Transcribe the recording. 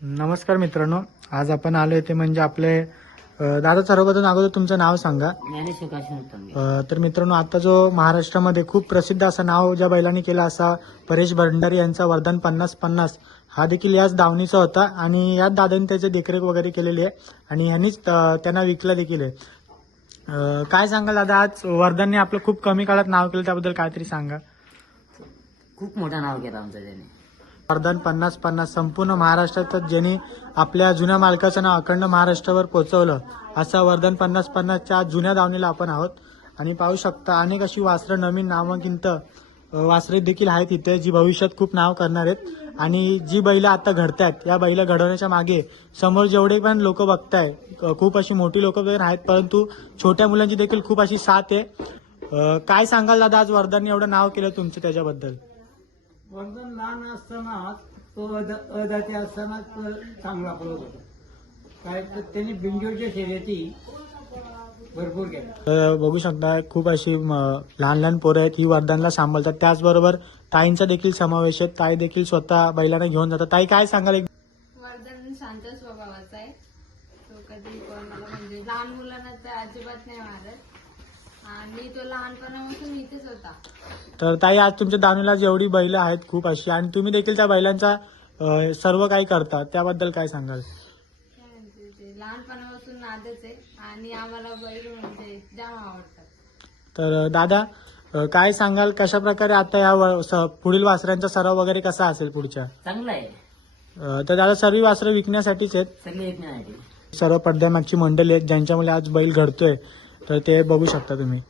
नमस्कार मित्रांनो. आज आपण आलो ते म्हणजे आपले दादा सर्वप्रथम अगोदर तुमचं नाव सांगा. अं, तर मित्रांनो आता जो महाराष्ट्रामध्ये खूप प्रसिद्ध असं नाव ज्या बैलांनी केलं असा परेश भंडारी यांचा वरदान पन्नास पन्नास हा देखील याच दावणीचा होता आणि याच दादांनी त्याची देखरेख वगैरे केलेली आहे आणि ह्यांनीच अं, त्यांना विकला देखील आहे. अं, काय सांगाल दादा आज वरदानने आपलं खूप कमी काळात नाव केलं त्याबद्दल काहीतरी सांगा. खूप मोठं नाव केलं आमचं त्याने. वरदान पन्नास पन्नास संपूर्ण महाराष्ट्रात ज्यांनी आपल्या जुन्या मालकाचं नाव अखंड महाराष्ट्रावर पोहोचवलं असा वरदान पन्नास पन्नासच्या आज जुन्या दावणीला आपण आहोत. आणि पाहू शकता अनेक अशी वासरं नवीन नामांकित वासरे देखील आहेत इथे जी भविष्यात खूप नाव करणार आहेत. आणि जी बैलं आता घडतायत या बैलं घडवण्याच्या मागे समोर जेवढे पण लोक बघताय खूप अशी मोठी लोक आहेत परंतु छोट्या मुलांची देखील खूप अशी साथ आहे. काय सांगाल दादा आज वरदान एवढं नाव केलं तुमचं त्याच्याबद्दल? वर्धन लहान असतानाच तो अद अदाते असतानाच चांगला पळत होता. काय तर त्यांनी बिंजोरच्या शर्यती भरपूर केल्या. तर बघू शकता खूप अशी म, लहान लहान पोरं आहेत ही वरदानला सांभाळतात. त्याचबरोबर ताईंचा देखील समावेश आहे. ताई देखील स्वतः बैलांना घेऊन जातात. ताई काय सांगाल एक? वर्धन शांत स्वभावाचा आहे. तो कधी कोणाला म्हणजे लहान मुलांना तर अजिबात नाही मारत. आणि तो लहानपणापासून इथेच होता. तर ताई आज तुमच्या दावणीला जेवढी बैलं आहेत खूप अशी आणि तुम्ही देखील त्या बैलांचा अ, सर्व काही करता त्याबद्दल काय सांगाल? काय म्हणते ते लहानपणापासून नादच आहे आणि आम्हाला बैल म्हणजे जाम आवडतात. तर अ, दादा अ, काय सांगाल कशा प्रकारे आता या व- स- पुढील वासरांचा सराव वगैरे कसा असेल पुढच्या? चांगलं आहे. अ, तर दादा सर्व वासरं विकण्यासाठीच आहेत. सगळे एक नाही सर्व पडद्यामागची मंडळी आहेत ज्यांच्यामुळे आज बैल घडतोय. तर ते बघू शकता तुम्ही.